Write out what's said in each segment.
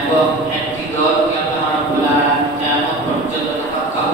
এবং একটি দলকে আল্লাহ রাব্বুল আলামিন কিয়ামত পর্যন্ত থাকা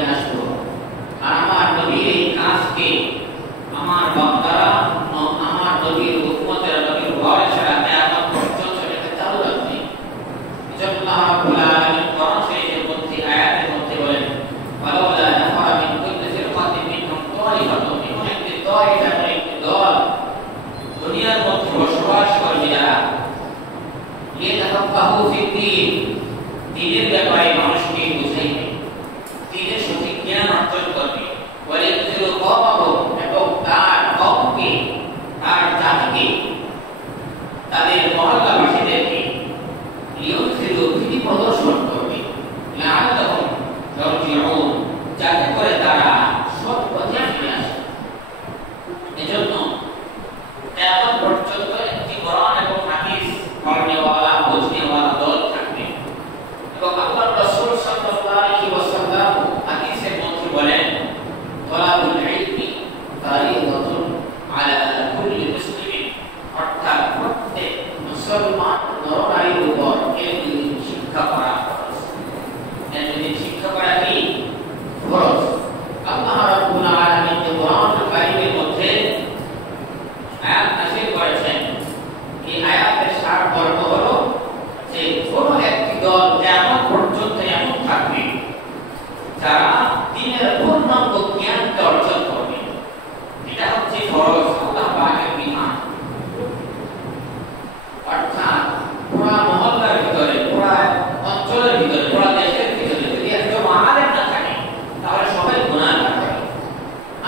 নিয়ে আসবো। আর আমার নবীর এই কাজকে আমার বান্দারা, আমার নবীর উম্মতেরা, নবীর ওয়ারিসরা কিয়ামত পর্যন্ত এটাকে চালু রাখবে। এজন্য আল্লাহ রাব্বুল আলামিন কোরআন শরীফের মধ্যে আয়াতের মধ্যে বলেন, ওয়ালাউলা নাফারা মিন কুল্লি ফিরকাতিন মিনহুম তাইফাতুন, এমন একটি তাইফা, এমন একটি দল দুনিয়ার মধ্যে বসবাস করবে যারা লিয়াতাফাক্কাহু ফিদ্দীন, দ্বীনের ব্যাপারে মানুষকে বুঝাইবে, দ্বীনের সঠিক জ্ঞান অর্জন করবে। ওয়ালিয়ানজিরু কওমাহুম, এবং তার কওমকে, তার জাতিকে, তাদের মহল্লাবাসীদেরকে লিইউনজিরু ভীতি প্রদর্শন করবে, লাআল্লাহুম ইয়ারজিউন, যাতে করে তারা সৎ পথে ফিরে আসে। এজন্য কিয়ামত পর্যন্ত একটি কোরআন এবং হাদিস পড়নেওয়ালা, বুঝনেওয়ালা দল থাকবে। এবং আল্লাহর রাসূল সাল্লাল্লাহু আলাইহি ওয়াসাল্লাম হাদিসের মধ্যে বলেন, তালাবুল ইলমি ফারিদাতুন আলা কুল্লি মুসলিমিন, অর্থাৎ প্রত্যেক মুসলমান নরনারীর উপর ইলম শিক্ষা করা ফরজ। ইলম শিক্ষা করা কি ফরজ। আল্লাহ রাব্বুল আলামিন কোরআনুল কারীমের মধ্যে আয়াত নাযিল করেছেন। এই আয়াতের সার অর্থ হলো যে কোনো একটি দল কিয়ামত পর্যন্ত এমন থাকবে যারা দ্বীনের পূর্ণাঙ্গ জ্ঞানকে অর্জন করবে। এটা হচ্ছে ফরজ, আল্লাহ পাকের বিধান। অর্থাৎ পুরা মহল্লার ভিতরে, পুরা অঞ্চলের ভিতরে, পুরা দেশের ভিতরে যদি একজন আলেম না থাকে তাহলে সবাই গুনাহগার হবে।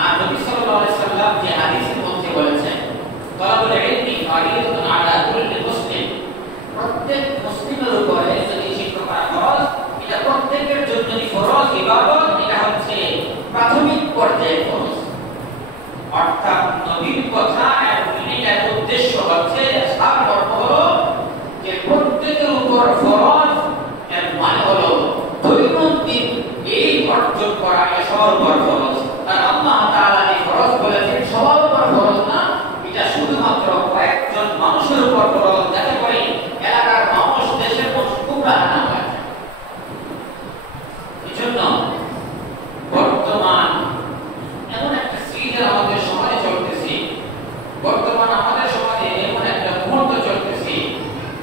আর নবী সাল্লাল্লাহু আলাইহি সাল্লাম যে হাদিসের মধ্যে বলেছেন, তালাবুল ইলমি ফারিদাতুন আলা কুল্লি মুসলিম, প্রত্যেক মুসলিমের উপরে যদি শিক্ষা করা ফরজ, এটা প্রত্যেকের জন্যই ফরজ ইবাদত, এটা হচ্ছে প্রাথমিক পর্যায়ে ফরজ। অর্থাৎ নবীর কথা এবং এটার উদ্দেশ্য হচ্ছে, সার অর্থ হলো যে প্রত্যেকের উপর ফরজ, এর মানে হলো দৈনন্দিন এই অর্জন করা সবার উপর ফরজ। আর আল্লাহ তাআলা এই ফরজ বলেছেন সবার উপর ফরজ না, এটা শুধুমাত্র কয়েকজন মানুষের উপর ফরজ, যাতে করে এলাকার মানুষ, দেশের মানুষ গুমরাহ না হয়। এজন্য বর্তমান এমন একটা সিজন আমাদের সমাজে চলতেছে, বর্তমান আমাদের সমাজে এমন একটা মুহূর্ত চলতেছে,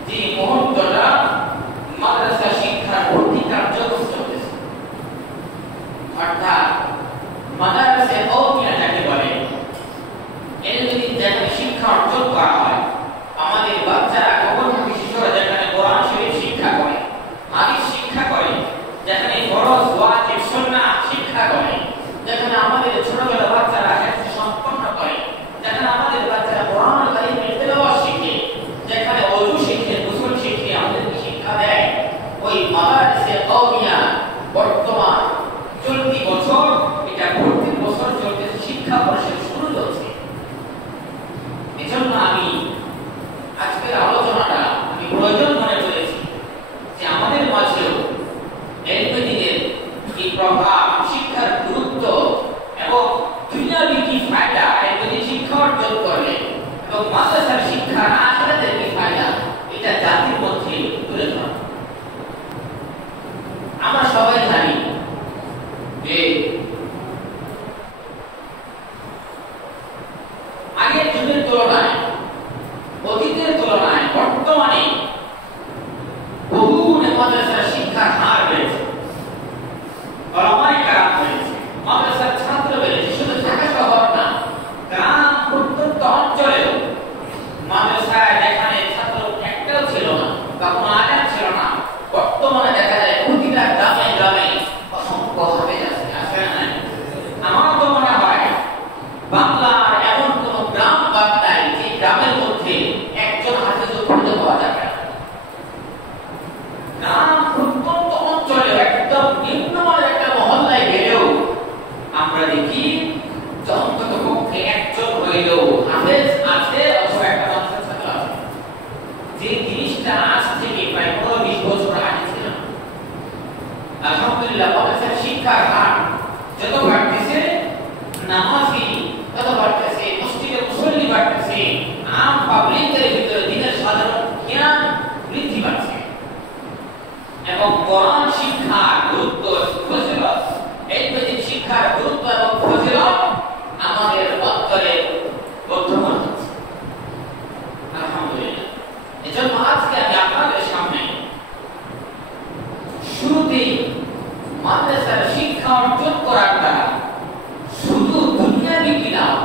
যে মুহূর্তটা মাদ্রাসা শিক্ষার ভর্তি কার্যক্রম চলতেছে। অর্থাৎ মাদ্রাসা কওমিয়া যাকে বলে, এর যদি যেখানে শিক্ষা অর্জন করা হয়, আমাদের বাচ্চারা কখনো শিশুরা যেখানে কোরআন শরীফ শিক্ষা করে, হাদিস শিক্ষা করে, যেখানে ফরজ ওয়াজিব সুন্নাহ শিক্ষা করে, যেখানে আমাদের ছোটবেলা বাচ্চারা হিফজ সম্পন্ন করে, যেখানে আমাদের বাচ্চারা কোরআন কারীমের তেলাওয়াত শিখে, যেখানে ওযু শিখে, গোসল শিখে আমাদেরকে শিক্ষা দেয়, ওই মাদ্রাসা কওমিয়া বর্তমান চলতি বছর, এটা ভর্তি বছর চলতেছে, শিক্ষা বর্ষের শুরু চলছে। এজন্য আমি আজকের আলোচনাটা আমি প্রয়োজন মনে করেছি যে আমাদের মাঝেও এলমেদিনের এই প্রভাব, শিক্ষার গুরুত্ব এবং দুনিয়াবি কি ফায়দা এলমেদিন শিক্ষা অর্জন করলে, এবং মাদ্রাসার শিক্ষার আখিরাতের কি ফায়দা, এটা জাতির মধ্যে তুলে ধরা। আমরা সবাই জানি যে আগের যুগের তুলনায়, অতীতের তুলনায় বর্তমানে বহু মাদ্রাসার শিক্ষার হার বেড়েছে, ওলামায়ে কেরাম বেড়েছে, মাদ্রাসার ছাত্র বেড়েছে। শুধু ঢাকা শহর না, গ্রাম প্রত্যন্ত অঞ্চলেও মাদ্রাসায় যেখানে ছাত্র একটাও ছিল না বা কোনো আলেম ছিল না, বর্তমানে দেখা যায় প্রতিটা গ্রামে গ্রামে অসংখ্য হাফেজ আছে না? আমার তো মনে হয় বাংলার এমন কোন গ্রাম বাদ নাই যে গ্রামের মধ্যে একজন হাফেজ খুঁজে পাওয়া যাবে না। গ্রাম প্রত্যন্ত অঞ্চলে একদম নিম্নমানের একটা মহল্লায় গেলেও আমরা দেখি অন্তত পক্ষে একজন হইলেও হাফেজ আছে অথবা একটা মাদ্রাসা ছাত্র আছে। যে জিনিসটা আজ থেকে প্রায় 15-20 বছর আগে ছিল না। আলহামদুলিল্লাহ মাদ্রাসার শিক্ষার হার যত বাড়তেছে, নামাজি তত বাড়তেছে, মসজিদে মুসল্লি বাড়তেছে, আম পাবলিকের ভিতরে দিনের সাধারণ জ্ঞান বৃদ্ধি পাচ্ছে এবং কোরআন শিক্ষার গুরুত্ব ফজিলত এই শিক্ষার গুরুত্ব এবং ফজিলত আমাদের অন্তরে বর্তমান হচ্ছে। আলহামদুলিল্লাহ। এজন্য আজকে আমি আপনাদের সামনে শুরুতেই মাদ্রাসার শিক্ষা অর্জন করার দ্বারা শুধু দুনিয়াবি কি লাভ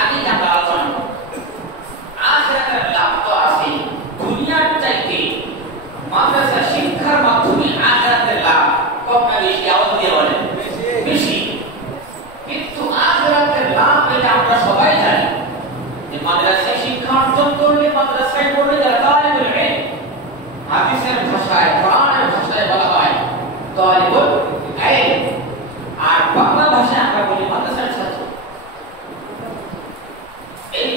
আগে আমরা আলোচনা করব। আখিরাতের লাভ তো আছে, দুনিয়ার চাইতে মাদ্রাসা শিক্ষার মাধ্যমে আখিরাতের লাভ কম না বেশি? আওয়াজ দিয়ে বলেন বেশি। কিন্তু আখিরাতের লাভ এটা আমরা সবাই জানি যে মাদ্রাসায় শিক্ষা অর্জন করলে, মাদ্রাসায় পড়লে যারা তালিবুল ইলম, হাদিসের ভাষায় কোরআনের ভাষায় বলা হয় তালিবুল ইলম, আর বাংলা ভাষায় আমরা বলি মাদ্রাসার ছাত্র। এই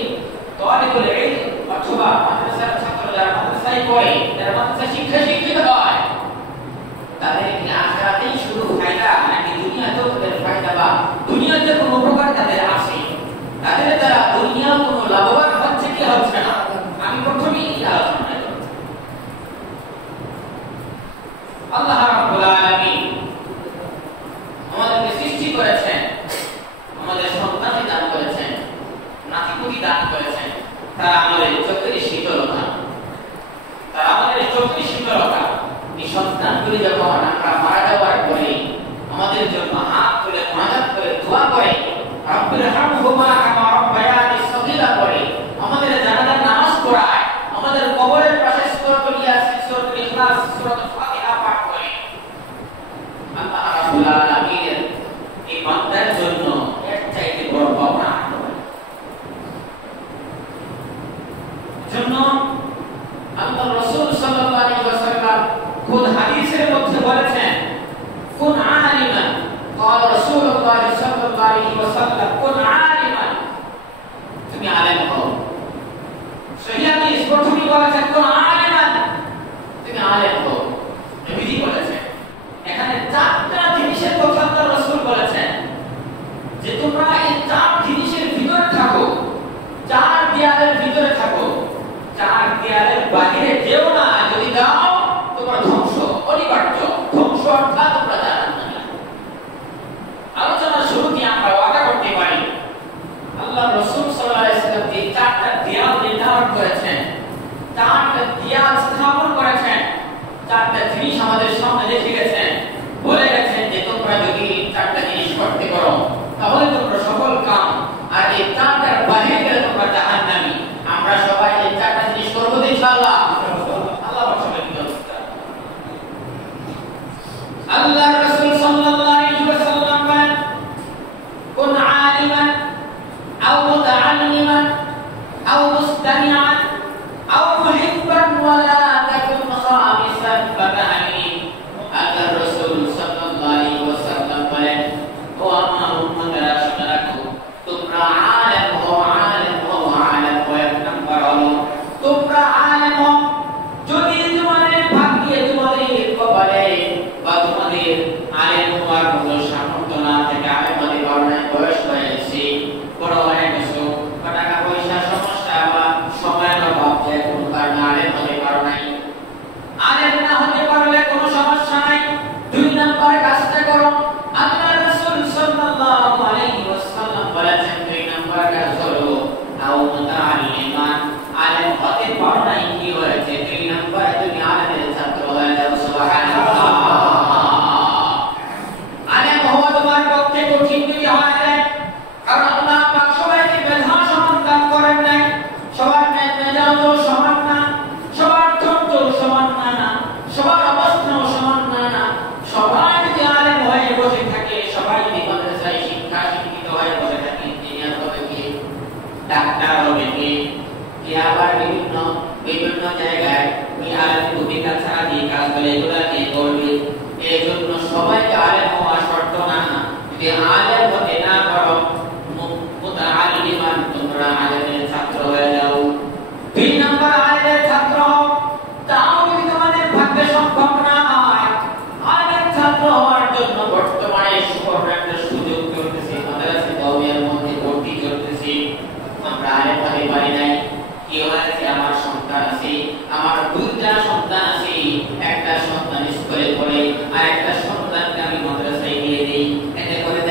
তালিবুল ইলম অথবা মাদ্রাসার ছাত্র যারা মাদ্রাসায় পড়ে, যারা মাদ্রাসা শিক্ষায় শিক্ষিত হয়, তাদের কি আখিরাতেই শুধু ফায়দা নাকি দুনিয়াতেও তাদের ফায়দা বা দুনিয়াতে কোনো উপকার তাদের আসে? তাদের দ্বারা দুনিয়া কোনো লাভবান হচ্ছে কি হচ্ছে না? আমি প্রথমেই এই আলোচনা করব। আল্লাহ রাব্বুল আলামিন আমাদেরকে সৃষ্টি করেছেন, আমাদের সন্তান দান করেছেন, নাতিপুতি দান করেছেন, তারা আমাদের চোখের শীতলতা, তারা আমাদের চোখের শীতলতা। এই সন্তানগুলি যখন আমরা মারা যাওয়ার পরে আমাদের জন্য হাত তুলে মুনাজাত করে দোয়া করে, রব্বির হামহুমা কামা রাব্বায়ানি সগীরা করে, আমাদের জানাজার নামাজ পড়ায়, আমাদের কবরের পাশে সূরাতুল ইয়াসিন, সূরাতুল ইখলাস, সূরাতুল ফাতিহা পাঠ করে, আল্লাহ রাব্বুল আলামিন এই বান্দার জন্য এর চাইতে বড় পাওনা হয়। জন্য আল্লাহ রাসূল সাল্লাল্লাহু আলাইহি ওয়াসাল্লাম খুদ হাদিসের মধ্যে বলেছেন, কুন আলিমান, قال رسول الله صلى الله عليه وسلم كن عالما, তুমি আলেম হও। সহিহ হাদিস প্রথমেই বলেছেন কুন আলিমান, তুমি আলেম হও। নবীজি বলেছেন, এখানে চারটা জিনিসের কথা আল্লাহ রাসূল বলেছেন যে তোমরা এই চার জিনিসের ভিতরে থাকো, চার দেয়ালের ভিতরে থাকো, চার দেয়ালের বাইরে যেও না। যদি যাও তোমার ধ্বংস অনিবার্য, ধ্বংস অর্থাৎ তোমরা জাহান্নামী। আলোচনার শুরুতে আমরা ওয়াদা করতে পারি আল্লাহ রাসূল সাল্লাল্লাহু আলাইহি ওয়াসাল্লাম যে চারটা দেয়াল নির্ধারণ করেছেন, চারটা দেয়াল স্থাপন করেছেন, চারটা জিনিস আমাদের সামনে রেখে গেছেন, বলে গেছেন যে তোমরা যদি চারটা জিনিস করতে পারো তাহলে তোমরা সফল কাম, আর এই চারটার বাইরে গেলে তোমরা জাহান্নামী। আমরা সবাই এই চারটা জিনিস করব ইনশাআল্লাহ। আল্লাহ পাক কি অবস্থা। আল্লাহ রাসূল সাল্লাল্লাহু আলাইহি ওয়াসাল্লাম বলেন, কুন আলিমান আও মুতাআল্লিমান আও মুস্তামিআন আও মুহিব্বান ওয়া লা তাকুন খামিসান ফাতাহনি। আল্লাহ রাসূল সাল্লাল্লাহু আলাইহি ওয়াসাল্লাম বলেন, ও আমার উম্মতেরা শুনে রাখো, তোমরা আলেম হও, আলেম হও, আলেম হও। এক নাম্বার হলো তোমরা আলেম হও। যদি তোমাদের ভাগ্যে, তোমাদের কপালে বা তোমাদের আলেম হওয়ার মতো সামর্থ্য না থাকে, আলেম হতে পারো না, বয়স হয়ে গেছে, বড় হয়ে গেছো, বা টাকা পয়সা সমস্যা বা সময়ের অভাব, যে কোনো কারণে আলেম হতে পারো নাই, আলেম না হতে পারলে কোনো সমস্যা নাই। দুই নাম্বার কাজটা করো। আল্লাহ রাসূল সাল্লাল্লাহু আলাইহি ওয়াসাল্লাম বলেছেন, দুই নাম্বার কাজ হলো আও মুতাআল্লিমান, আলেম হতে পারো নাই, কি হয়েছে? দুই নাম্বার তুমি আলেমের ছাত্র হয়ে যাও। সুবহানাল্লাহ। আলেম হওয়া তোমার পক্ষে কঠিন যদি হয় যায়, কারণ আল্লাহ পাক সবাইকে মেধা সমান দান করেন নাই, সবার মেজাজও সমান না, সবার ধৈর্য সমান না, সবার অবস্থাও সমান না। সবাই যদি আলেম হয়ে বসে থাকে, সবাই যদি মাদ্রাসায় শিক্ষা শিক্ষিত হয়ে বসে থাকে, ইঞ্জিনিয়ার হবে কি, ডাক্তার হবে কি, আবার বিভিন্ন জায়গায় ওই আলেম ভূমিকা ছাড়া যে কাজগুলো এগুলা কে করবে? এই জন্য সবাইকে আলেম হওয়া শর্ত না। যদি আলেম হতে না পারো, মুতাআল্লিমান, তোমরা আলেমের ছাত্র হয়ে যাও। দুই নাম্বার আলেমের ছাত্র হও। তাও যদি তোমাদের ভাগ্যে সম্ভব না হয়, আলেমের ছাত্র হওয়ার জন্য বর্তমানে সুবর্ণ একটা সুযোগ চলতেছে, মাদ্রাসা কওমিয়ার মধ্যে ভর্তি চলতেছে। আমরা আলেম হতে পারি নাই, কি হয়েছে? আমার সন্তান আছে, আমার দুইটা সন্তান আছে, একটা সন্তান স্কুলে পড়ে আর একটা সন্তানকে আমি মাদ্রাসায় দিয়ে দিই, এতে করে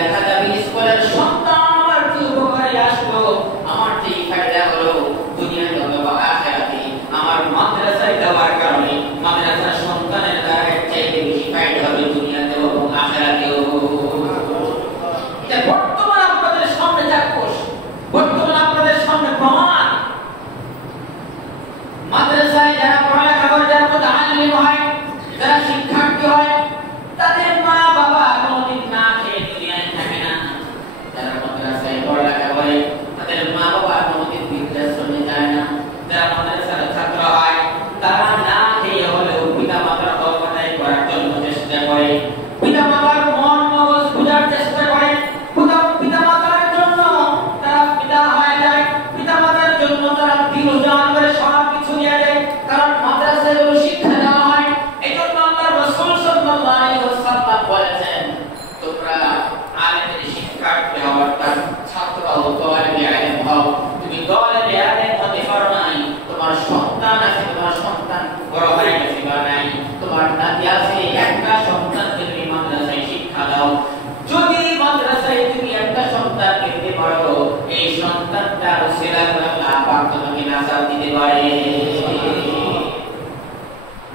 সেরা করে আল্লাহ পাক তোমাকে নাজাত দিতে পারে।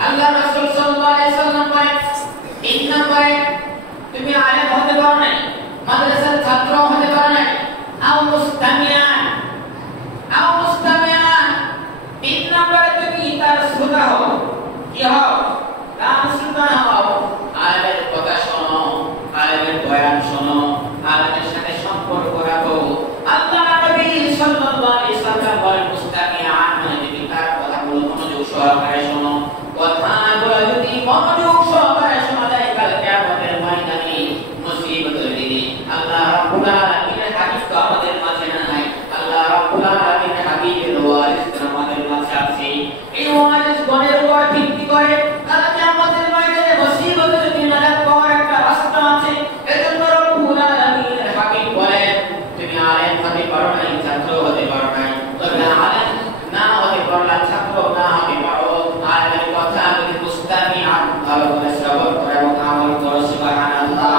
আল্লাহ রাসূল সাল্লাল্লাহু আলাইহি ওয়াসাল্লাম বলেন, তিন নম্বরে তুমি আলেম হতে পারো না, মাদ্রাসার ছাত্র হতে পারো না, আও মুস্তামিয়ান, তিন নম্বরে তুমি তার শ্রোতা হও। কি হও? তার শ্রোতা হও, আলেমের কথা শোনো, আলেমের বয়ান শোনো, আলেমের সাথে সম্পর্ক রাখো। আল্লাহ নবী সাল্লাল্লাহু আলাইহি ওয়াসাল্লাম বলেন, মুস্তামিয়ান মানে তুমি তার কথাগুলো মনোযোগ সহকারে শোনো। কথাগুলো যদি মনোযোগ সহকারে শোনা যায়, কাল কিয়ামতের ময়দানে মুসিবতের দিনে আল্লাহ রাব্বুল আলামিনের হাদিস তো আমাদের মাঝে নাই, আল্লাহ রাব্বুল আলামিনের হাবিবের ওয়ারিস আমাদের মাঝে আছে। এই ওয়ারিস গণের উপর ভিত্তি করে কাল কিয়ামতের ময়দানে মুসিবতের দিনে নাজাত পাওয়ার একটা রাস্তা আছে। এজন্য রাব্বুল আলামিনের হাবিব বলেন, তুমি আলেম হতে পারো না, ছাত্র হতে পারো না, তবে আলেম না হতে পারলে ছাত্র না হতে পারো, আলেমের কথা যদি মুস্তামিআন ভালো করে শ্রবণ করো এবং আমল করো। সুবহানাল্লাহ।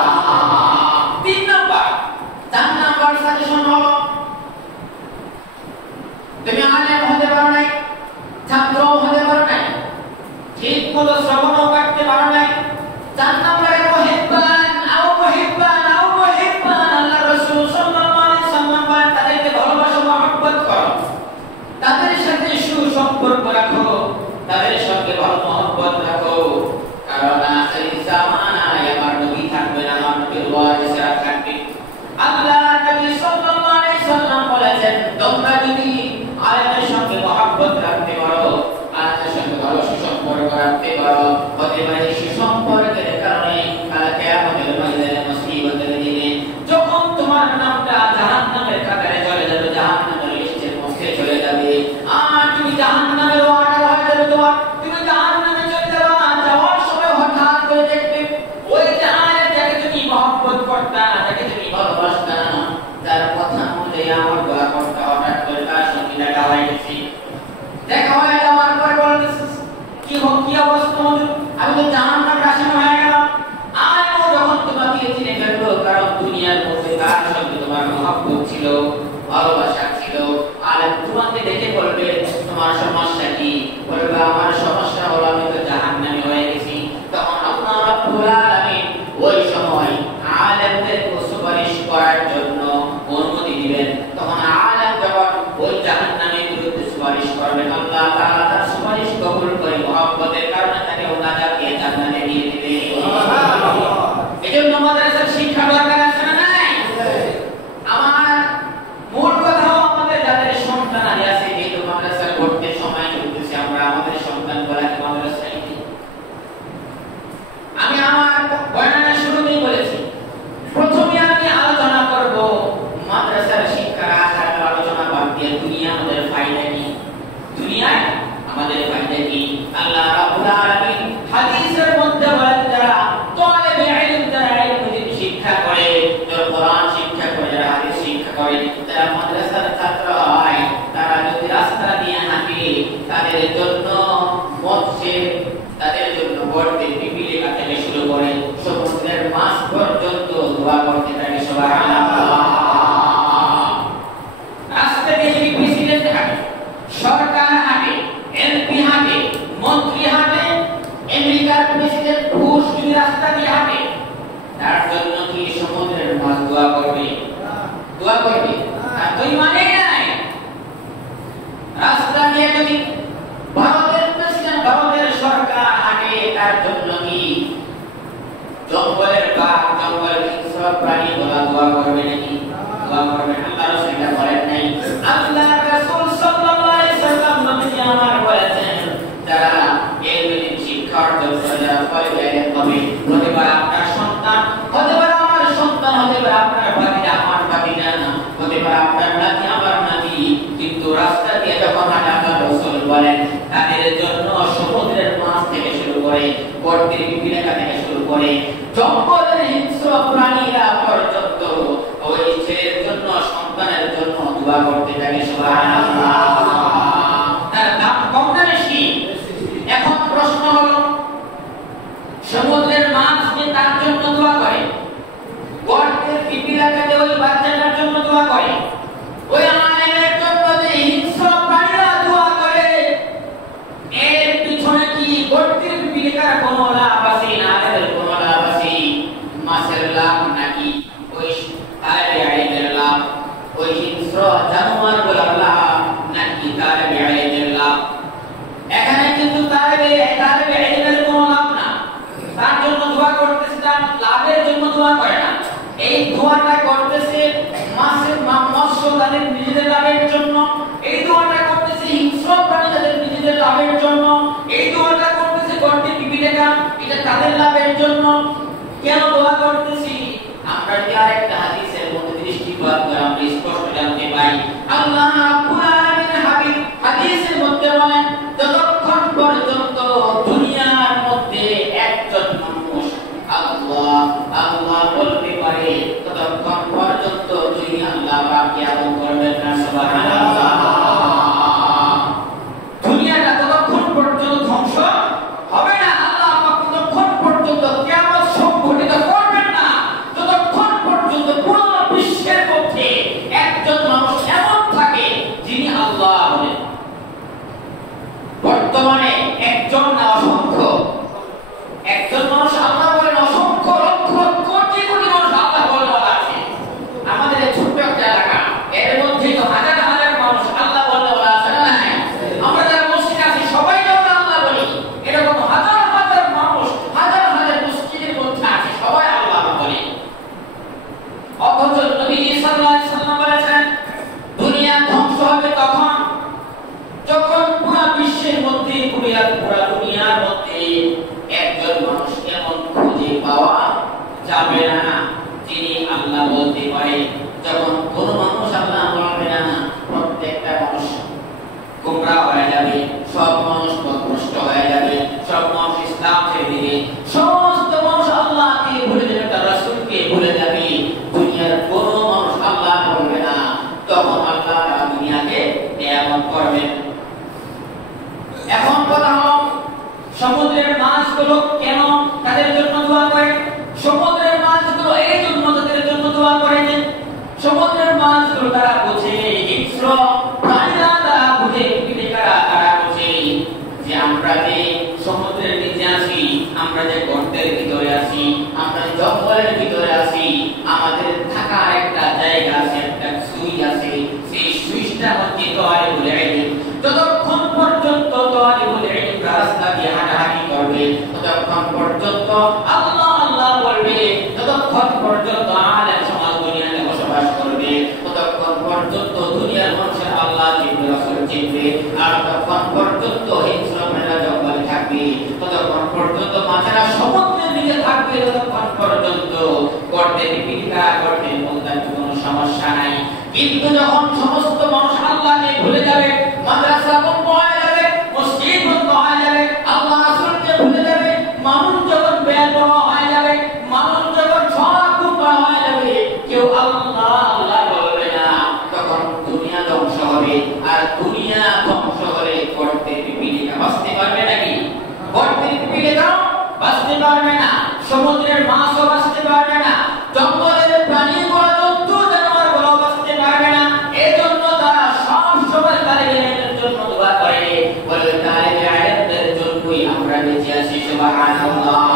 তিন নম্বর, চার নম্বর সাজেশন হলো, তুমি আলেম হতে পারো না, ছাত্র হতে পারো না, ঠিক মতো শ্রবণও করতে পারো না। চার নম্বরে মুহিব্বান আল্লাহ রাসূল সাল্লাল্লাহু আলাইহি ওয়াসাল্লাম বলেন, তাদেরকে ভালোবাসো, মহব্বত করো, তাদের সাথে সুসম্পর্ক রাখো, তাদের সঙ্গে ভালো মহব্বত রাখো। কারণ আখির জামানায় আমার নবী থাকবে না, আমার নবীর ওয়ারিসরা থাকবে। আল্লাহ নবী সাল্লাল্লাহু আলাইহি ওয়াসাল্লাম বলেছেন, তোমরা যদি আলেমের সঙ্গে মহব্বত রাখতে পারো, আলেমের সঙ্গে ভালো সুসম্পর্ক রাখতে পারো, হতে পারে সুসম্পর্কের কারণে কাল কিয়ামতের ময়দানে মুসিবতের দিনে যখন তোমার নামটা জাহান্নামের কাতারে চলে যাবে, জাহান্নামের লিস্টের মধ্যে চলে যাবে, আর তুমি জাহান্নামের ওয়ার্ডার হয়ে যাবে, তুমি জাহান্নামে চলে যাবে। যাওয়ার সময় হঠাৎ করে দেখবে ওই জাহান্নামে যাকে তুমি মহব্বত করতা, যাকে তুমি ভালোবাসতা, তার কথা অনুযায়ী আমল করা করতে হঠাৎ করে তার সঙ্গে দেখা হয়ে গেছে। দেখা হয়ে যাওয়ার পর বলতেছে, কি অবস্থা হলো, আমি তো জাহান্নামের আসামি হয়ে গেলাম। আর ও যখন তোমাকে চিনে ফেললো, কারণ দুনিয়ার মধ্যে তার সঙ্গে তোমার মহব্বত ছিল, ভালোবাসা ছিল, আর তোমাকে দেখে বলবে তোমার সমস্যা কি, বলবে আমার সমস্যা হলো আমি তো জাহান্নামী হয়ে গেছি। তখন আল্লাহ রাব্বুল আলামিন ওই সময় আলেমদের সুপারিশ করার জন্য অনুমতি দিবেন। তখন আলেম যখন ওই জাহান্নামীর বিরুদ্ধে সুপারিশ করবেন, আল্লাহ তাআলা তার সুপারিশ কবুল করে মহব্বতের কারণে তাকে নাজাত দিয়ে জান্নাতে নিয়ে দিবেন। সুবহানাল্লাহ। এজন্য মাদ্রাসার শিক্ষা দরকার আছে না নাই? আমার মূল কথা আমাদের যাদের সন্তান আছে, যেহেতু মাদ্রাসায় ভর্তির সময় চলতেছে, আমরা আমাদের সন্তানগুলোকে মাদ্রাসায় দিই। আমি আমার বয়ানের শুরুতেই বলেছি, প্রথমে আমি আলোচনা করব মাদ্রাসার শিক্ষার আশার আলোচনা বাদ দিয়ে দুনিয়া আমাদের ফায়দা কি, দুনিয়ায় আমাদের ফায়দা কি। আল্লাহ রাব্বুল আলামিন হাদিসের মধ্যে বলেন, যারা তালেবে ইলম, যারা ইলম শিক্ষা করে, যারা কোরআন শিক্ষা করে, যারা হাদিস শিক্ষা করে, যারা মাদ্রাসার ছাত্র হয়, তারা যদি রাস্তা দিয়ে হাঁটে, তাদের জন্য মৎস্যে, তাদের জন্য গর্তে পিপিলিকা থেকে শুরু করে সমুদ্রের মাছ পর্যন্ত দোয়া করতে থাকে। সুবহানাল্লাহ। রাস্তা দিয়ে যদি প্রেসিডেন্ট হাঁটে, সরকার হাঁটে, এমপি হাঁটে, মন্ত্রী হাঁটে, আমেরিকার প্রেসিডেন্ট বুশ যদি রাস্তা দিয়ে হাঁটে, তার জন্য কি সমুদ্রের মাছ দোয়া করবে? দোয়া করবে? আর তুই মানে নাই। রাস্তা দিয়ে যদি ভারতের প্রেসিডেন্ট, ভারতের সরকার হাঁটে, তার জন্য কি জঙ্গলের বাঘ, জঙ্গলের হিংস্র প্রাণী দোয়া করবে নাকি? দোয়া করবে না। আল্লাহ রাসূল এটা বলেন নাই। আল্লাহ রাসূল সাল্লাল্লাহু আলাইহি ওয়াসাল্লাম নবীজি আমার বলেছেন, যারা ইলম শিক্ষা অর্জন করে, যারা তালেবে ইলম হবে, হতে পারে আপনার সন্তান, হতে পারে আমার সন্তান, হতে পারে আপনার ভাতিজা, আমার ভাতিজা, হতে পারে আপনার নাতি, আমার নাতি, কিন্তু রাস্তা দিয়ে যখন হাঁটে, আল্লাহ রাসূল বলেন তাদের জন্য সমুদ্রের মাছ থেকে শুরু করে, গর্তের পিপিলিকা থেকে শুরু করে, জঙ্গলের হিংস্র প্রাণীরা পর্যন্ত ওই ছেলের জন্য, সন্তানের জন্য দোয়া করতে থাকে। সুবহানাল্লাহ। তার দাম কম না বেশি? এখন প্রশ্ন হলো, সমুদ্রের মাছ যে তার জন্য দোয়া করে, গর্তের পিপিলিকাতে ওই বাচ্চাটার জন্য দোয়া করে, ওই আলেমের জন্য তালেবে ইলমের লাভ, ওই হিংস্র জানোয়ারগুলোর লাভ নাকি তালেবে ইলমের লাভ? এখানে কিন্তু তালেবে ইলমের কোনো লাভ না। তার জন্য দোয়া করতেছে, তার লাভের জন্য দোয়া করে না। এই দোয়াটা করতেছে মৎস্য তাদের নিজেদের লাভের জন্য, এই দোয়াটা করতেছে হিংস্র প্রাণী তাদের নিজেদের লাভের জন্য, এই দোয়াটা করতেছে গর্তে পিপি লেখা এটা তাদের লাভের জন্য। কেন দোয়া করতেছি? আমরা যদি আরেকটা হাদিসের মধ্যে দৃষ্টিপাত করে আমরা স্পষ্ট জানতে পারি, আল্লাহ রাব্বুল আলামিন হাদিসের মধ্যে বলেন, যতক্ষণ পর্যন্ত দুনিয়ার মধ্যে একজন মানুষ আল্লাহ আল্লাহ বলতে পারে ততক্ষণ পর্যন্ত তুমি আল্লাহ পাককে আবু করবেন না। সুবহানাল্লাহ। দুনিয়াটা ততক্ষণ পর্যন্ত ধ্বংস হবে না, আল্লাহ পাক ততক্ষণ পর্যন্ত কিয়ামত সংঘটিত করবেন না যতক্ষণ পর্যন্ত পুরো বিশ্বের মধ্যে একজন মানুষ এমন থাকে যিনি আল্লাহ বলেন। বর্তমানে একজন না অসংখ্য, একজন মানুষ আল্লাহ বলেন, অসংখ্য লক্ষ কোটি কোটি মানুষ আল্লাহ বলেন আছে। আমাদের ছোট্ট একটা এলাকা, এর মধ্যে তো হাজার হাজার মানুষ আল্লাহ বলেন আছে না? আমরা যারা মসজিদে আছি সবাই আমরা আল্লাহ বলি, এরকম হাজার হাজার মানুষ হাজার হাজার মসজিদের মধ্যে আছে, সবাই আল্লাহ বলে। অথচ নবী সাল্লাল্লাহু আলাইহি ওয়াসাল্লাম বলেছেন, দুনিয়া ধ্বংস হবে তখন যখন পুরো বিশ্বের মধ্যে পুরো দুনিয়ার মধ্যে একজন মানুষ এমন খুঁজে পাওয়া যাবে না যিনি আল্লাহ বলতে পারে। যখন কোন মানুষ আল্লাহ বলবে না, প্রত্যেকটা মানুষ গোমরাহ হয়ে যাবে, সব মানুষ পথভ্রষ্ট হয়ে যাবে, সব মানুষ ইসলাম ছেড়ে দিবে, সমস্ত মানুষ আল্লাহকে ভুলে যাবে, তার রাসূলকে ভুলে যাবে, দুনিয়ার কোন মানুষ আল্লাহ বলবে না। তখন আল্লাহ দুনিয়াকে নিয়ামত করবেন। এখন কথা হলো, সমুদ্রের মাছগুলো কেন তাদের জন্য দোয়া করে? সমুদ্রের মাছগুলো এই জন্য তাদের জন্য দোয়া করে যে সমুদ্রের মাছগুলো তারা বোঝে, হিংস্র প্রাণীরা তারা বোঝে, তারা বোঝে যে আমরা যে সমুদ্রের নিচে আছি, আমরা যে গর্তের ভিতরে আছি, আমরা যে জঙ্গলের ভিতরে আছি, আমাদের থাকার একটা জায়গা আছে, একটা সুই আছে, সেই সুইচটা হচ্ছে তালিবুল ইলম। যতক্ষণ পর্যন্ত তালিবুল ইলম রাস্তা দিয়ে হাঁটাহাঁটি করবে, ততক্ষণ পর্যন্ত আল্লাহ আল্লাহ বলবে, যতক্ষণ পর্যন্ত আলেম সমাজ দুনিয়াতে বসবাস করবে, ততক্ষণ পর্যন্ত দুনিয়ার মানুষের আল্লাহ চিনবে, রাসূল চিনবে, আর ততক্ষণ পর্যন্ত হিংস্র প্রাণীরা জঙ্গলে থাকবে, ততক্ষণ পর্যন্ত মাছেরা সমুদ্রের দিকে থাকবে, ততক্ষণ পর্যন্ত গর্তে পিপিলিকা গর্তে মধ্যে কোনো সমস্যা নাই। কিন্তু যখন সমস্ত মানুষ আল্লাহকে ভুলে যাবে, মাদ্রাসা বন্ধ হয়ে যাবে, মসজিদ বন্ধ হয়ে যাবে, আল্লাহ রাসূলকে ভুলে যাবে, মানুষ যখন বেপরোয়া হয়ে যাবে, মানুষ যখন সব গুমরা হয়ে যাবে, কেউ আল্লাহ আল্লাহ বলবে না, তখন দুনিয়া ধ্বংস হবে। আর দুনিয়া ধ্বংস হলে গর্তে পিপিলিকা বাঁচতে পারবে নাকি? গর্তে পিপিলিকা বাঁচতে পারবে না, সমুদ্রের মাছও বাঁচতে পারবে না, জঙ্গলের প্রাণীগুলো জন্তু জানোয়ারগুলো বাঁচতে পারবে না। এজন্য তারা সব সময় তালিবে ইলমের জন্য দোয়া করে, বলে তালিবে ইলমের জন্যই আমরা বেঁচে আছি। সুবহানাল্লাহ।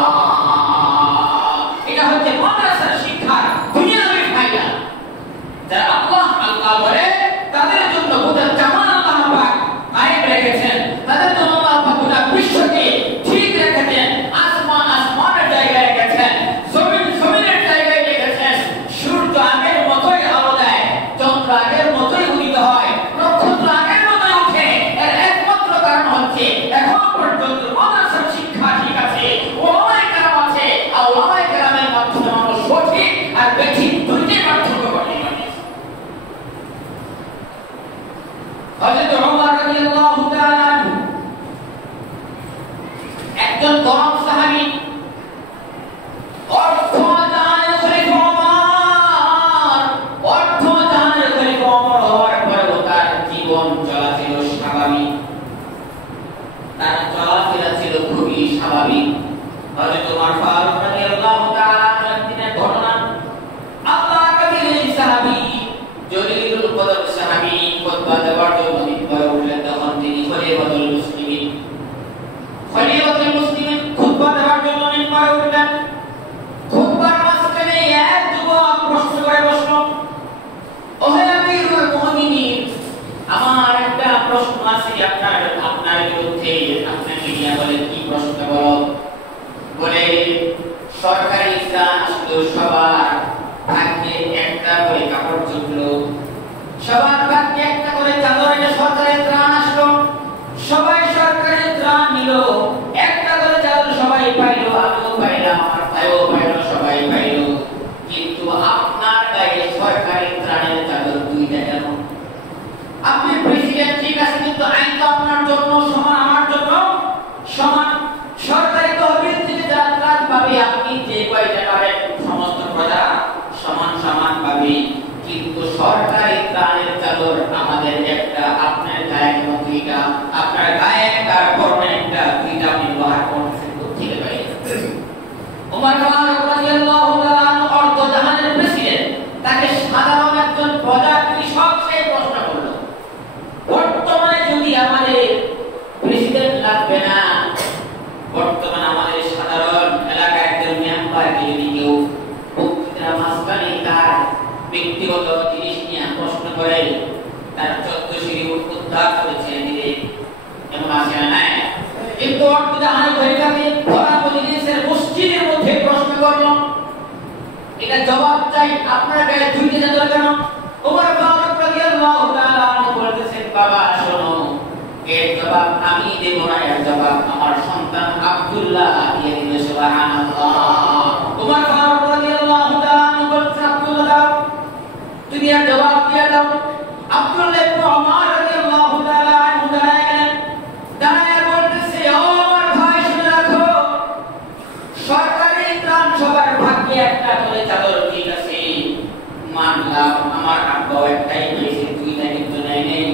এটা হচ্ছে মাদ্রাসার শিক্ষা, দুনিয়াবি ফায়দা। যারা আল্লাহ আল্লাহ বলে তাদের জন্য গোটা জামান আল্লাহ পাক কায়েম রেখেছেন, তাদের জন্য আল্লাহ পাক গোটা বিশ্বকে ঠিক রেখেছেন, আসমান আসমানের জায়গায় রেখেছেন, জমিন জমিনের জায়গায় রেখেছেন। সূর্য আগের মতোই আলো দেয়, চন্দ্র আগের মতোই উদিত হয়, নক্ষত্র আগের মতোই ওঠে। এর একমাত্র কারণ হচ্ছে এখন পর্যন্ত মাদ্রাসার শিক্ষা ঠিক আছে, ওলামায়ে কেরাম আছে, আর ওলামায়ে কেরামের মাধ্যমে মানুষ সঠিক আর বেঠিক দুইটাই পার্থক্য করে। হযরত ওমর রাদিয়াল্লাহু তাআলা আনহু একজন গরম সাহাবী, অর্থ জাহানের খলিফা ওমর, অর্থ জাহানের খলিফা ওমর হওয়ার পরেও তার জীবন চলা ছিল স্বাভাবিক, তার চলাফেরা ছিল খুবই স্বাভাবিক। হযরত ওমর ফারুক রাদিয়াল্লাহু তাআলা আনহুর ঘটনা, আল্লাহ কবির সাহাবী, জলিলুল কদর সাহাবী খুতবা দেওয়ার জন্য মিম্বরে উঠলেন, তখন তিনি খলিফাতুল মুসলিমিন খুতবা দেওয়ার জন্য মিম্বরে উঠলেন। খুতবার মাঝখানে এক যুবক প্রশ্ন করে বসল, উঠে আপনাকে নিয়ে বলে কি প্রশ্ন বলো, বলে সরকারি ত্রাণ আসলো, সবার ভাগ্যে একটা করে কাপড় জুটলো, সবার ভাগ্যে একটা করে চাদর, এটা সরকারি ত্রাণ আসলো, সবাই সরকারি ত্রাণ নিল, একটা করে চাদর সবাই পাইলো, আমিও পাইলাম, আমার ভাইও পাইলো, সবাই পাইলো। কিন্তু আপনার গায়ে সরকারি ত্রাণের চাদর দুইটা কেন? আপনি প্রেসিডেন্ট ঠিক আছে, কিন্তু আইন তো আপনার জন্য সমান, আমার জন্য সমান। সরকারি তহবিল থেকে যারা ত্রাণ পাবে, আপনি যে কয়টা পাবেন সমস্ত প্রজা সমান সমান পাবে। কিন্তু সরকারি ত্রাণের চাদর আমাদের একটা, আপনার গায়ে যেমন দুইটা, আপনার গায়ে একটা, পরনে একটা, দুইটা আপনি ব্যবহার করতেছেন কোথেকে পাই? ওমর ফারুক রাদিয়াল্লাহু তাআলা অর্ধ জাহানের প্রেসিডেন্ট, তাকে সাধারণ একজন প্রজা কৃষক সে প্রশ্ন করলো, বর্তমানে যদি আমাদের প্রেসিডেন্ট লাগবে না, বর্তমানে আমাদের সাধারণ এলাকার একজন মেম্বারকে যদি কেউ বক্তৃতার মাঝখানে তার ব্যক্তিগত জিনিস নিয়ে প্রশ্ন করে, তার 14 সিঁড়ি উদ্ধার করেছে দিলে, এমন আছে না? কিন্তু অর্থজাহানি ভূমিকাকে ধরা মজলিসের মসজিদের মধ্যে প্রশ্ন করলো, এটা জবাব চাই, আপনার গায়ে দুইটা চাদর কেন? ওমর ফারুক রাদিয়াল্লাহু তাআলা বলতেছেন, বাবা শোনো, এর জবাব আমি দেব না, এর জবাব আমার সন্তান আব্দুল্লাহ দিয়ে দিবে। সুবহানাল্লাহ। ওমর ফারুক রাদিয়াল্লাহু তাআলা বলছেন, আব্দুল্লাহ দাও, তুমি এর জবাব দিয়ে দাও। আব্দুল্লাহ ইবনে ওমর রাদিয়াল্লাহু তাআলা আনহু দাঁড়ায় গেলেন, দাঁড়ায় বলতেছে, ও আমার ভাই শুনে রাখো, সরকারি ত্রাণ সবার ভাগ্যে একটা করে চাদর, ঠিক আছে মানলাম, আমার আব্বা একটাই পেয়েছে, দুইটা কিন্তু নেই,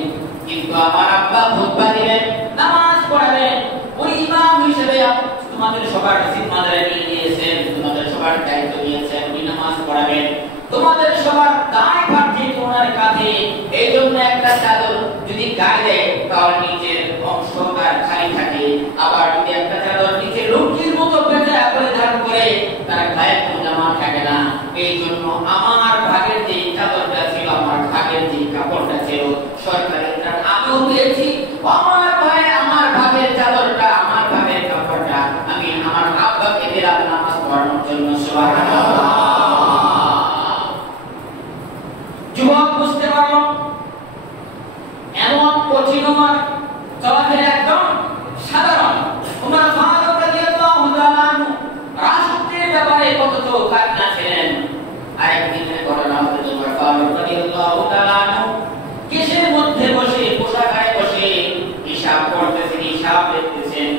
কিন্তু আমার আব্বা খুতবা দিবেন, নামাজ পড়াবেন, ওই ইমাম হিসেবে তোমাদের সবার জিম্মাদারি নিয়ে নিয়েছেন, তোমাদের সবার দায়িত্ব নিয়েছেন, উনি নামাজ পড়াবেন, তোমাদের সবার দায় পাঠিয়ে তোমার কাছে। এই জন্য একটা চাদর যদি গায়ে দেয় তার নিচের অংশ তার খালি থাকে, আবার যদি একটা চাদর নিচে লুঙ্গির মতো পেঁচা করে ধারণ করে তার গায়ে কোনো জামা থাকে না। এই জন্য আমার ভাগের যে চাদরটা ছিল, আমার ভাগের যে কাপড়টা ছিল, সরকারি ত্রাণ আমিও পেয়েছি, আমার ভাই আমার ভাগের চাদরটা, আমার ভাগের কাপড়টা আমি আমার আব্বাকে দিলাম নামাজ পড়ানোর জন্য। সুবহানাল্লাহ। যুবক বুঝতে পারলো এমন কঠিন উমর চলাফেরা একদম সাধারণ। ওমর ফারুক রাদিয়াল্লাহু তাআলা রাষ্ট্রের ব্যাপারে কতটা কাটনা ছিলেন। আরেকদিনের ঘটনা হচ্ছে, ওমর ফারুক রাদিয়াল্লাহু তাআলা কেশের মধ্যে বসে, পোশাকারে বসে হিসাব করতেছেন, হিসাব লিখতেছেন,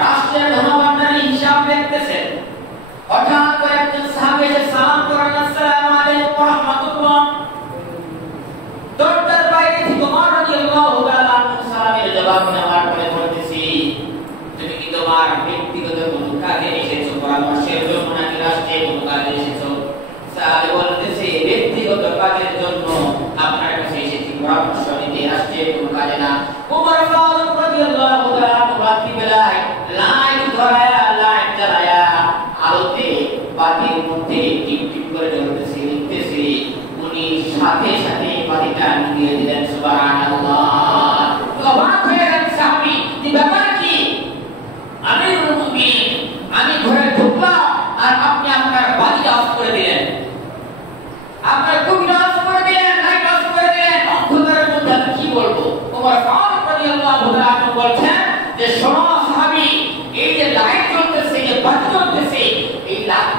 রাষ্ট্রের ধনভাণ্ডারের হিসাব লিখতেছেন। হঠাৎ করে একজন সাহাবী এসে সালাম করেন, আসসালামু আলাইকুম ওয়া রাহমাতুল্লাহ। দরজার বাইরে থেকে ওমর রাদিয়াল্লাহু তাআলা সালামের জবাব নেওয়ার পরে বলতেছি, তুমি কি তোমার ব্যক্তিগত কোনো কাজে এসেছো, পরামর্শের জন্য নাকি রাষ্ট্রের কোনো কাজে এসেছো? সাহাবী বলতেছে, ব্যক্তিগত কাজের জন্য আপনার কাছে এসেছি, পরামর্শ নিতে, রাষ্ট্রের কোনো কাজে না। ওমর ফারুক রাদিয়াল্লাহু তাআলা রাত্রি বেলায় লাইট ধরায়া, লাইট জ্বালায়া, আলোতে বাতির মধ্যে টিপ টিপ করে জ্বলতেছে, লিখতেছে, উনি সাথে সাথে বাতিটা নিভিয়ে দিলেন। সুবহানাল্লাহ। অবাক হয়ে গেলেন সাহাবী, এই ব্যাপার কি? আমিরুল মুমিনিন, আমি ঘরে ঢুকলাম আর আপনি আপনার বাতিটা অফ করে দিলেন, আপনার কুপিটা অফ করে দিলেন, লাইট অফ করে দিলেন, অন্ধকারের মধ্যে আমি কি বলবো? ওমর ফারুক রাদিয়াল্লাহু তাআলা বলছেন যে, শোনো সাহাবী, এই যে লাইট জ্বলতেছে, এই বাতি জ্বলতেছে, এই লাইট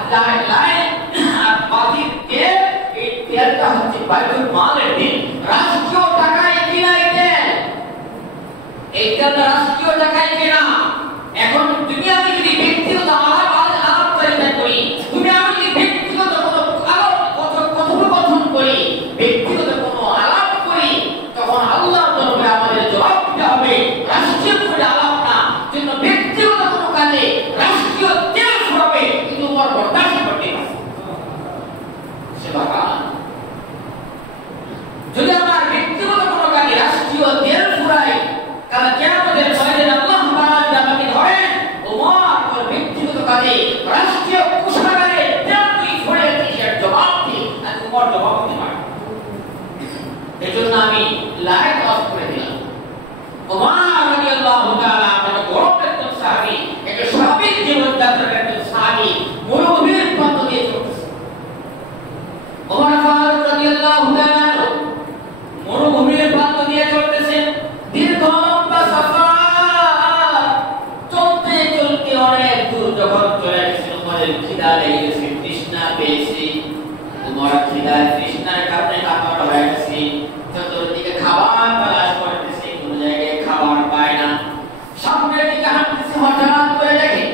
আর বাতির তেল, এই তেলটা হচ্ছে বাইতুল মালের তেল, রাষ্ট্রীয় টাকায় কিনা এই তেল, এই তেলটা রাষ্ট্রীয় টাকায় কিনা। এখন তুমি আমি যদি ব্যক্তিগত আলাপচারিতা করি, তুমি আমি যদি ব্যক্তিগত কোনো কথোপকথন করি, ব্যক্তিগত কোনো আলাপ করি, তখন আল্লাহর দরবারে আমাদের জবাব দিতে হবে রাষ্ট্রীয় কোনো আলাপ না, জন্য ব্যক্তিগত কোনো কাজে রাষ্ট্রীয় তেল ফুরাবে, কিন্তু তোমার বরদাস্ত করতে পারবে। যদি আমার ব্যক্তিগত কোনো কাজে রাষ্ট্রীয় তেল ফুরাই, তাহলে কিয়ামতের ময়দানে আল্লাহ তাআলা আমাকে ধরেন, ওমর তোর ব্যক্তিগত কাজে রাষ্ট্রীয় কোষাগারে তেল তুই ফুরিয়েছিস, এর জবাব দি, আর ওমর জবাব দিতে পারবে। এজন্য আমি লাইট অফ করে দিলাম। ওমর রাদিয়াল্লাহু তাআলা তৃষ্ণার কারণে কাতর হয়ে গেছে, চতুর্দিকে খাবার তালাশ করতেছে, কোনো জায়গায় খাবার পায় না। সামনের দিকে হাঁটতেছে, হঠাৎ করে দেখে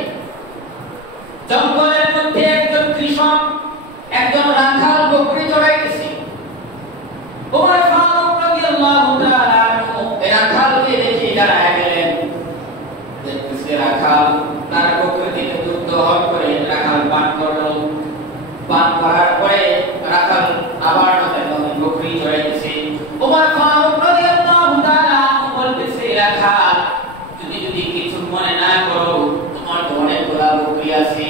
জঙ্গলের মধ্যে একজন কৃষক, একজন রাখাল বকরি চড়াইতেছে। ওমর ফারুক রাদিয়াল্লাহু তাআলা আনহু এই রাখালকে দেখে দাঁড়ায় গেলেন। দেখতেছে রাখাল তার বকরি থেকে দুধ দহন করে রাখাল পান করলো। পান করার পরে রাখাল আবার নতুন বকরি চড়াইতেছে। ওমর ফারুক রাদিয়াল্লাহু তাআলা আনহু বলতেছে, রাখাল তুমি যদি কিছু মনে না করো, তোমার তো অনেকগুলা বকরি আছে,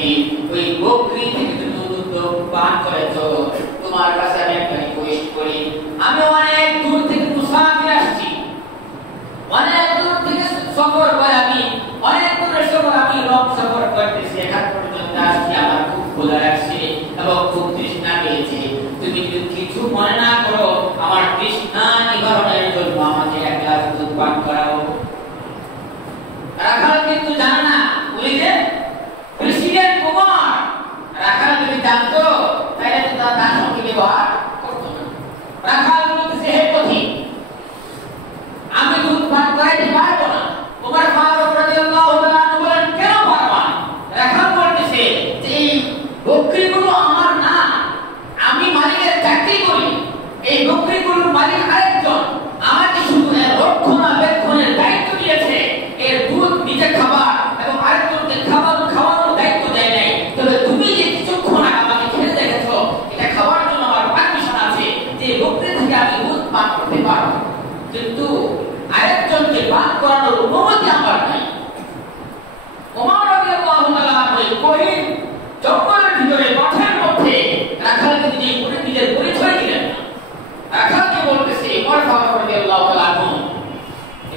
ওই বকরি থেকে তুমি দুধ পান করেছো, তোমার কাছে আমি একটা রিকোয়েস্ট করি, আমি অনেক দূর থেকে মুসাফির আসছি, অনেক দূর থেকে সফর করে আমি অনেক দূরের সফর আমি লং সফর করতেছি, এখান পর্যন্ত আসছি, আমার খুব ক্ষুধা লাগছে এবং খুব তৃষ্ণা পেয়েছে, তুমি যদি কিছু মনে না করো আমার তৃষ্ণা নিবারণের জন্য আমাকে এক গ্লাস দুধ পান করাও। রাখাল কিন্তু জানে না ওই যে প্রেসিডেন্ট কুমার, রাখাল যদি জানতো তাহলে তো তার সঙ্গে ব্যবহার করতো না। রাখাল বলতেছে, হে পথিক, আমি দুধ পান করাইতে পারবো না। ওমর ফারুক রাদিয়াল্লাহু তাআলা আনহু বলেন, কেন পারবা না? রাখাল বলতেছে যে এই বকরিগুলো আমার না, আমি মালিকের চাকরি করি, এই বকরিগুলোর মালিক আরেকজন, আমাকে শুধু এর রক্ষণাবেক্ষণের দায়িত্ব দিয়েছে, এর দুধ নিজে খাবার এবং আরেকজনকে খাওয়ানোর দায়িত্ব দেয় নাই। তবে তুমি যে কিছুক্ষণ আগে আমাকে খেতে দেখেছো, এটা খাওয়ার জন্য আমার পারমিশন আছে, যে বকরি থেকে আমি দুধ পান করতে পারবো, কিন্তু আরেকজনকে পান করানোর অনুমতি আমার নাই। ওমর রাদিয়াল্লাহু তাআলা ওই কহিন জঙ্গলের ভিতরে মাঠের মধ্যে রাখালকে নিজের পরিচয় দিলেন না। রাখালকে বলতেছে, ওমর ফারুক রাদিয়াল্লাহু তাআলা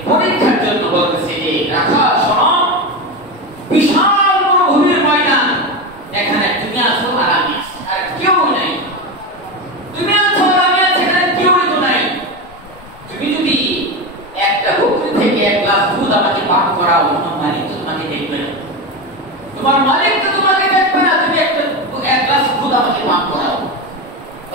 পরীক্ষার জন্য বলতেছে যে রাখাল শোনো, বিশাল মরুভূমির ময়দান, এখানে তুমি আছো আর আমি আছি, আর কেউ নাই, তুমি আছো আর আমি আছি, এখানে কেউই তো নাই, তুমি যদি একটা বকরি থেকে এক গ্লাস দুধ আমাকে পান করাও, তোমার মালিক তো তোমাকে দেখবে না, তোমার মালিক তো তোমাকে দেখবে না, তুমি এক গ্লাস দুধ আমাকে পান করাও,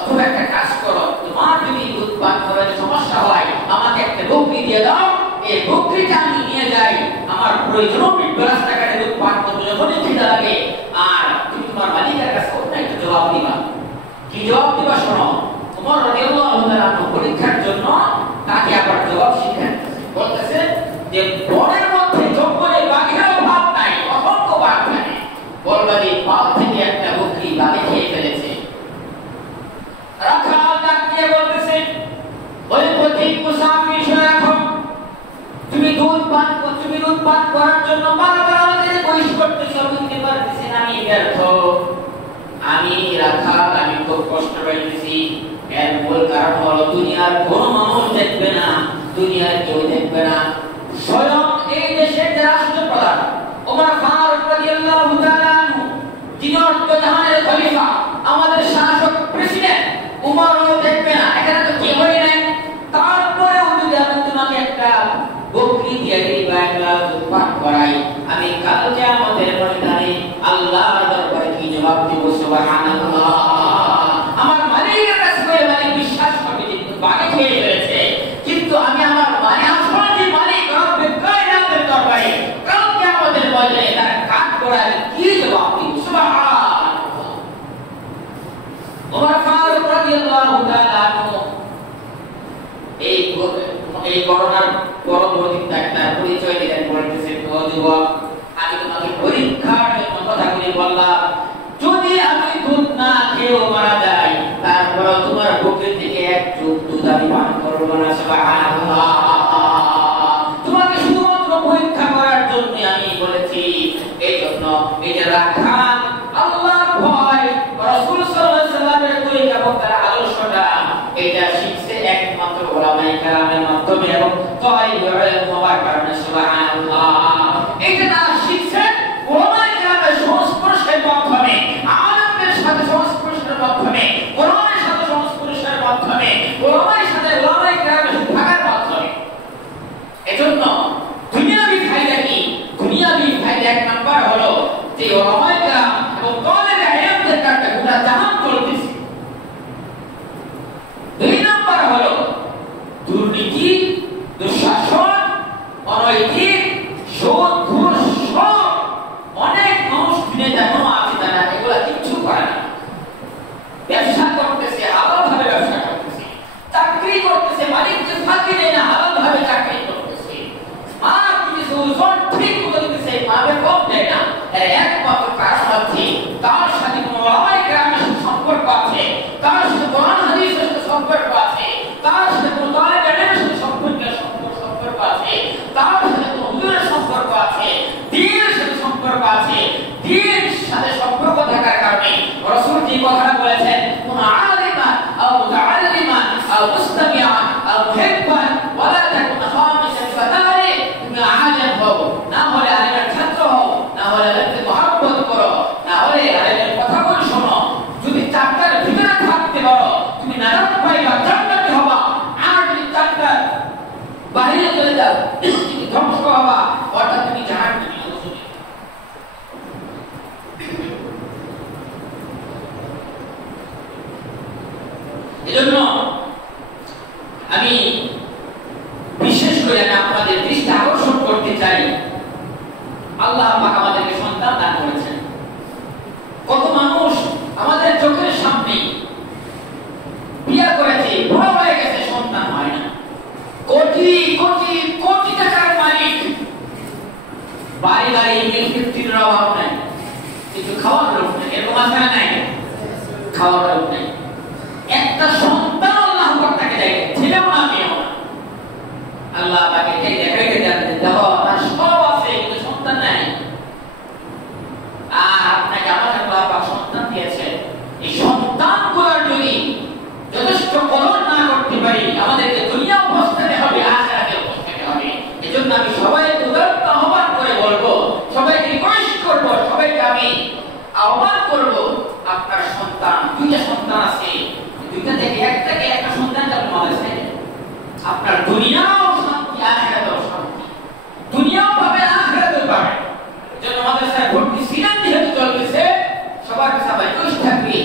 অথবা একটা কাজ করো, তোমার যদি দুধ পান করাতে সমস্যা হয় আমাকে একটা বকরি দিয়ে দাও, এই বকরিটা আমি নিয়ে যাই, আমার প্রয়োজন রাস্তাঘাটে দুধ পান করবো যখনই খিদা লাগে, আর তুমি তোমার মালিকের কাছে অন্য একটা জবাব দিবা। কি জবাব দিবা শোনো, ওমর রাদিয়াল্লাহু তাআলা পরীক্ষার জন্য তাকে আবার জবাব শিখাচ্ছেন, বলতেছে যে বনের মধ্যে জঙ্গলে বাঘের অভাব নাই, অসংখ্য বাঘ থাকে, বলবা যে পাল থেকে একটা বকরি বাঘে খেয়ে ফেলেছে। রাখাল ডাক দিয়ে বলতেছে, ওই পথিক মুসাফির শুনে রাখো, তুমি দুধ পান করার জন্য বারবার আমাদের বহিষ করতেছ, বুঝতে পারতেছি আমি ব্যর্থ, আমি রাখাল, আমি খুব কষ্ট পাইতেছি, এর মূল কারণ হলো দুনিয়ার কোনো মানুষ দেখবে না, দুনিয়ার কেউ দেখবে না, স্বয়ং এই দেশের যে রাষ্ট্রপ্রধান ওমর ফারুক রাদিয়াল্লাহু তাআলা আনহু, যিনি জাহানের খলিফা, আমাদের শাসক প্রেসিডেন্ট, উমরও দেখবে না, এখানে তো কি হয় নাই, তারপরেও যদি আমি তোমাকে একটা বকরি দিয়ে দিই বা এক গ্লাস দুধ পান করাই, আমি কাল কিয়ামতের ময়দানে আল্লাহর দরবারে কি জবাব দিব? সুবহানাল্লাহ। আমার মালিকের কাছে বলে মালিক বিশ্বাস করবে যে বাঘে খেয়ে ফেলেছে, কিন্তু আমি আমার আসল যে মালিক রব্বে কায়নাতের দরবারে কাল কিয়ামতের ময়দানে তার কাজ করার কি জবাব দিব? সুবহানাল্লাহ। ওমর ফারুক রাদিয়াল্লাহু তাআলা আনহু এই করোনার পরবর্তীতে একটা পরিচয় দিলেন, বলতেছেন, ও যুবক, আমি তোমাকে পরীক্ষার জন্য কথাগুলি বললাম, যদি আমি দুধ না খেয়েও মারা যাই, তারপর তোমার বুকের থেকে এক চুপ দুধ আমি পান করবো না। সুবহানাল্লাহ। তোমাকে শুধুমাত্র পরীক্ষা করার জন্য আমি বলেছি, এই জন্য এই যে রাখাল আল্লাহর ভয়, রাসূল সাল্লাল্লাহু আলাইহি ওয়াসাল্লামের তরিকা এবং তার আদর্শটা, এটা শিখছে একমাত্র উলামায়ে কেরামের মাধ্যমে এবং তালিবুল ইলম হওয়ার কারণে। সুবহানাল্লাহ। এটা তারা শিখছেন উলামায়ে কেরামের সংস্পর্শের মাধ্যমে, আলেমদের সাথে সংস্পর্শের মাধ্যমে, কোরআনের সাথে সংস্পর্শের মাধ্যমে, উলামায়ে সাথে উলামায়ে কেরামের থাকার মাধ্যমে। এজন্য দুনিয়াবি ফায়দা কি? দুনিয়াবি ফায়দা এক নাম্বার হলো যে উলামায়ে কেরাম এবং তালিবুল ইলমদের একটা গোটা জাহান চলতেছে, দুর্নীতি, দুঃশাসন, অনৈতিক, সুদ, ঘুষ, অনেক মানুষ দুনিয়াতে এখনো আছে তারা এগুলা কিচ্ছু করে না। ব্যবসা করতেছে, হালাল ভাবে ব্যবসা করতেছে, চাকরি করতেছে, মালিককে ফাঁকি দেয় না, হালাল ভাবে চাকরি করতেছে, মা দিতেছে, ওজন ঠিক মতো দিতেছে, মাকে কম দেয় না। এর একমাত্র কারণ হচ্ছে তার সাথে কোনো ওলামায়ে কেরামের সাথে সম্পর্ক আছে, তার সাথে কোরআন হাদিসের সাথে সম্পর্ক আছে, তার সাথে কোনো তালেব ইলমের সাথে সম্পর্ক আছে, তার সাথে কোনো হুজুরের সম্পর্ক আছে, দ্বীনের সাথে সম্পর্ক আছে। দ্বীনের সাথে সম্পর্ক থাকার কারণে রাসূল যে কথাটা বলেছেন, কোন আলিমান আও মুতাআল্লিমান আও মুস্তামিআন আও মুহিব্বান ওয়ালা তাকুন খামিসান ফাতারে, তুমি আলেম হও, না হলে আলেমের ছাত্র হও, না হলে আলেমকে মহব্বত করো, না হলে আলেমের কথাগুলো শোনো। যদি চারটার ভিতরে থাকতে পারো তুমি নাজাত পাইবা, জান্নাতি হবা। আর যদি চারটার বাইরে চলে যাও তুমি ধ্বংস হবা, অর্থাৎ তুমি জাহান্নামী। এজন্য আমি বিশেষ করে আপনাদের দৃষ্টি আকর্ষণ করতে চাই, আল্লাহ পাক আমাদেরকে সন্তান দান করেছেন। কত মানুষ আমাদের চোখের সামনে বিয়ে করেছে, বড় হয়ে গেছে, সন্তান হয় না, কোটি কোটি কোটি টাকার মালিক, বাড়ি বাড়ি মিল্ক অভাব নাই, কিন্তু খাওয়ার লোক নেই। এরকম আছে না? নাই, খাওয়ার লোক নেই। একটা সন্তান আল্লাহ পাক তাকে দেয়, ছেলেও না মেয়েও না। আল্লাহ তাকে এই দেখাইতে জানেন, দেখো তার সব আছে কিন্তু সন্তান নাই। আর আপনাকে আমাদের আল্লাহ পাক সন্তান দিয়েছে, এই সন্তানগুলোর যদি যথেষ্ট কদর না করতে পারি, আমাদেরকে দুনিয়াও পৌঁছাতে হবে, আখিরাতেও পৌঁছাতে হবে। এজন্য আমি সবাইকে উদারতা আহ্বান করে বলবো, সবাইকে রিকোয়েস্ট করবো, সবাইকে আমি আহ্বান করবো, আপনার সন্তান, দুইটা সন্তান আছে, দুইটা থেকে একটাকে একটা সন্তান যাবে মাদ্রাসায়, আপনার দুনিয়াও শান্তি, আখিরাতেও শান্তি, দুনিয়াও পাবেন, আখিরাতেও পাবেন। যেন মাদ্রাসায় ভর্তি সিজন যেহেতু চলতেছে, সবার কাছে আমার রিকোয়েস্ট থাকবে,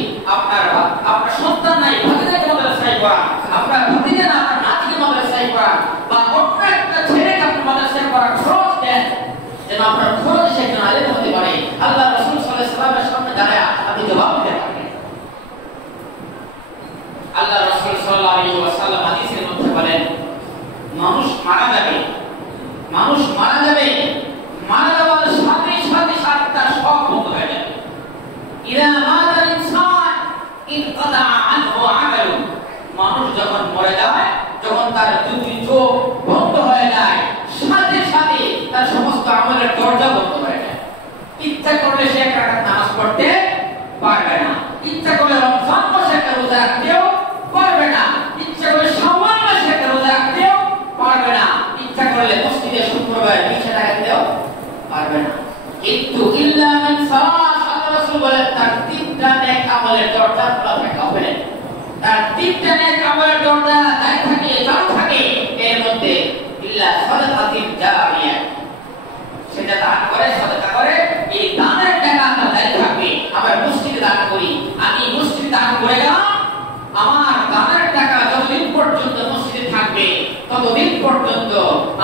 আপনার সন্তান নাই, ভাতিজাকে মাদ্রাসায় পড়া, আপনার ভাতিজা না আপনার নাতিকে মাদ্রাসায় পড়া, বা অন্য একটা ছেলেকে আপনি মাদ্রাসায় পড়া খরচ দেন, যেন আপনার খরচ সে একজন আলেম হতে পারে। আল্লাহ রাসূল সাল্লাল্লাহু আলাইহি ওয়াসাল্লামের সামনে দাঁড়ায় আপনি জবাব দিতে পারবেন। আল্লাহ রাসূল সাল্লাল্লাহু আলাইহি ওয়াসাল্লাম হাদিসের মধ্যে বলেন, মানুষ মারা যাবে, মানুষ মারা যাবে, মারা যাওয়ার সাথে সাথে সাতটা শখ বন্ধ হয়ে যাবে। ইলা মাদাল ইনসান ইনকাদা আনহু আমালু, মানুষ যখন মরে যায়, যখন তার দুটি চোখ বন্ধ হয়ে যায়, সাথে সাথে তার সমস্ত আমলের দরজা বন্ধ হয়ে যায়। ইচ্ছা করলে সে এক রাকাত নামাজ পড়তে পারবে না, ইচ্ছা করলে রমজান মাসে একটা রোজা রাখতেও পারবে না, ইচ্ছা করলে শাওয়াল মাসে একটা রোজা রাখতেও পারবে না, ইচ্ছা করলে মসজিদে শুক্রবার নিচে রাখতেও পারবে না। কিন্তু ইল্লা মান সালাস, আল্লাহ রাসূল বলেন তার তিনটা নেক আমলের দরজা খোলা থাকে হবে, তার তিনটা নেক আমলের দরজা দাঁড়িয়ে থাকে, চালু থাকে। এর মধ্যে ইল্লা সাদাকাতিন জারিয়া, সেটা দান করে, সাদাকা করে, এই দানের টাকা তার দাঁড়িয়ে থাকবে। আবার মসজিদে দান করি, আমি মসজিদে দান করে গেলাম, আমার দানের টাকা যতদিন পর্যন্ত মসজিদে থাকবে ততদিন পর্যন্ত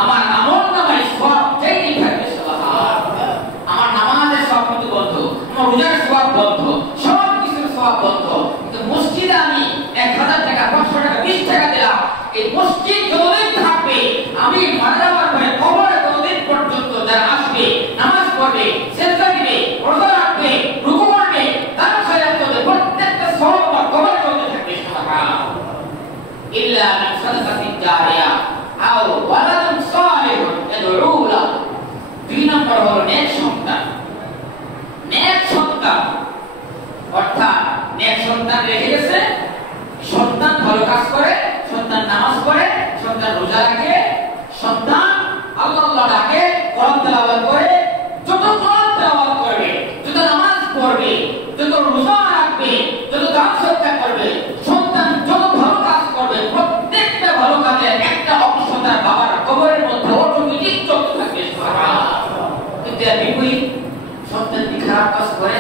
আমার আমলনামায় সওয়াব চাইতে থাকবে। সুবহানাল্লাহ, আমার নামাজের সওয়াব কিন্তু বন্ধ, আমার রোজার সওয়াব বন্ধ, সব কিছুর সওয়াব বন্ধ। কিন্তু মসজিদে আমি 1000 টাকা, 500 টাকা, 20 টাকা দিলাম, এই মসজিদ যতদিন থাকবে, আমি মারা যাওয়ার পরে কবরে ততদিন পর্যন্ত যারা আসবে, নামাজ পড়বে, সিজদা দিবে, রোজা রাখবে, রুকু করবে, দান খয়রাত করবে, প্রত্যেকটা সওয়াব আমার কবরে চলতে থাকবে। সুবহানাল্লাহ, ইল্লা মিন সাদাকাতিন জারিয়া আও ওয়ালাদুন সালিহুন ইয়াদউ লাহু। 2 নম্বর হলো নেক সন্তান। নেক সন্তান অর্থাৎ নেক সন্তান রেখে গেছে, সন্তান ভালো কাজ করে, সন্তান নামাজ পড়ে, সন্তান রোজা রাখে, সন্তান আল্লাহ ডাকে, কোরআন তেলাওয়াত করে, যত কোরআন তেলাওয়াত করবে, যত নামাজ পড়বে, যত রোজা রাখবে, যত দান সদকা করবে, সন্তান যত ভালো কাজ করবে, প্রত্যেকটা ভালো কাজের একটা অংশ তার বাবার কবরের মধ্যে অটোমেটিক চলতে থাকবে। সুবহানাল্লাহ, কিন্তু এর বিপরীত সন্তান কি খারাপ কাজ করে,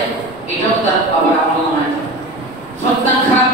এটাও তার বাবার আমলনামায়, সন্তান খারাপ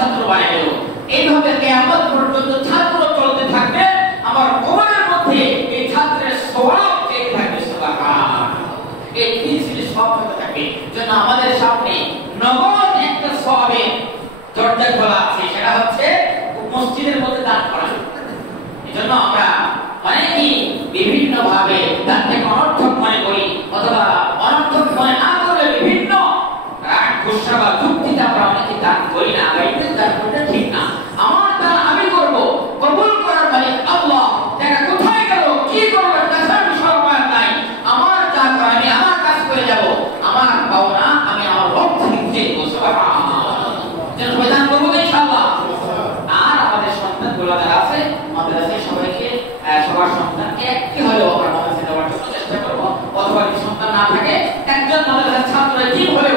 ছাত্র বানিয়ে দেব। এইভাবে কিয়ামত পর্যন্ত ছাত্র চলতে থাকবে, আমার কবরের মধ্যে এই ছাত্রের সওয়াব চেয়ে থাকবে। সুবহানাল্লাহ। এই তিনটি সওয়াব হতে থাকবে। জন্য আমাদের সামনে নগদ একটা সওয়াবের দরজা খোলা আছে, সেটা হচ্ছে মসজিদের মধ্যে দান করা। এজন্য আমরা অনেকেই বিভিন্ন ভাবে দানকে অনর্থক মনে করি, অথবা অনর্থক মনে না করে বিভিন্ন ঘোষণা বা যুক্তিতে আমরা অনেকে দান করি না। এটা দান করতে ঠিক না। আমার দান আমি করব, কবুল করার মালিক আল্লাহ। টাকা কোথায় গেল, কি করব, তার বিষয় আমার নাই। আমার যা করে আমি আমার কাজ করে যাব, আমার পাওনা আমি আমার রব থেকে চেয়ে বসবো। সুবহানাল্লাহ। যেন প্রদান করব ইনশাআল্লাহ। আর আমাদের সন্তানগুলো যারা আছে মাদ্রাসায় সবাইকে সবার সন্তানকে একটি হলেও আমরা মাদ্রাসায় দেওয়ার জন্য চেষ্টা করব, অথবা যদি সন্তান না থাকে একজন মাদ্রাসার ছাত্র কিভাবে